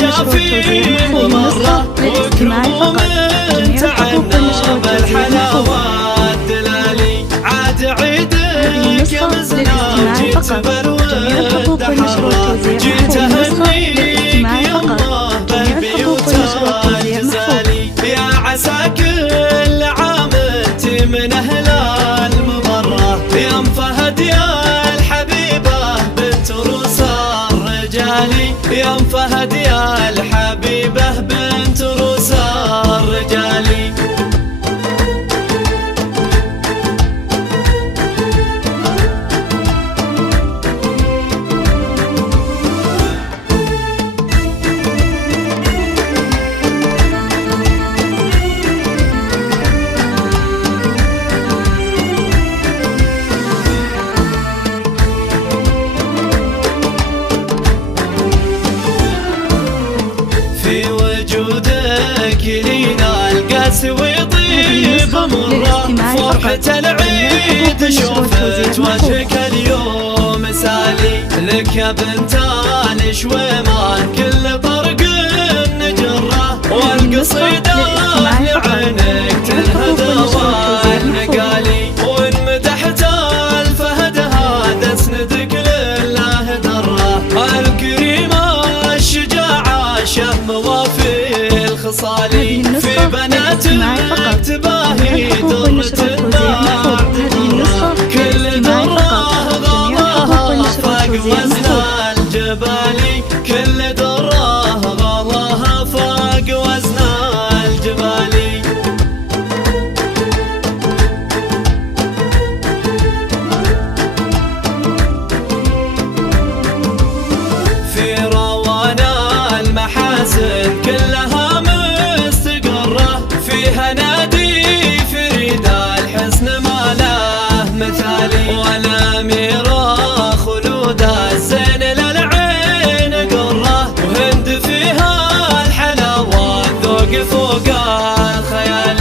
جافي ممرة وكرم تعنى بالحلاوات دلالي عاد عيدك يا مزناج جبل والدحرة جيت اهنيك يمه بالبيوت الجزالي يا عسى كل عام انت من اهل المبرة يا ام فهد يا الحبيبة بنت روس الرجالي يا ام فهد يا الحبيبة بنت روس الرجالي في وجودك لينا القاس ويطيب مرة فرحة العيد شوفت وجهك اليوم سالي لك يا بنت الشويمان كل طرق نجرة والقصيدة لعينك تنهدى والنقالي وان مدحت الفهد هذا اسندك لله دره الكريمة الشجاعة شهم وفي الخصالي في بناتك تباهي درة النار كل دره غلاها فاق وزن الجبالي كل دره غلاها فاق وزن الجبالي في روانا المحاسن كلها مستقرة فيها نادي فريدة الحسن ما له مثالي والأميرة خلودة الزين للعين قرة وهند فيها الحلاوة ذوق فوق الخيال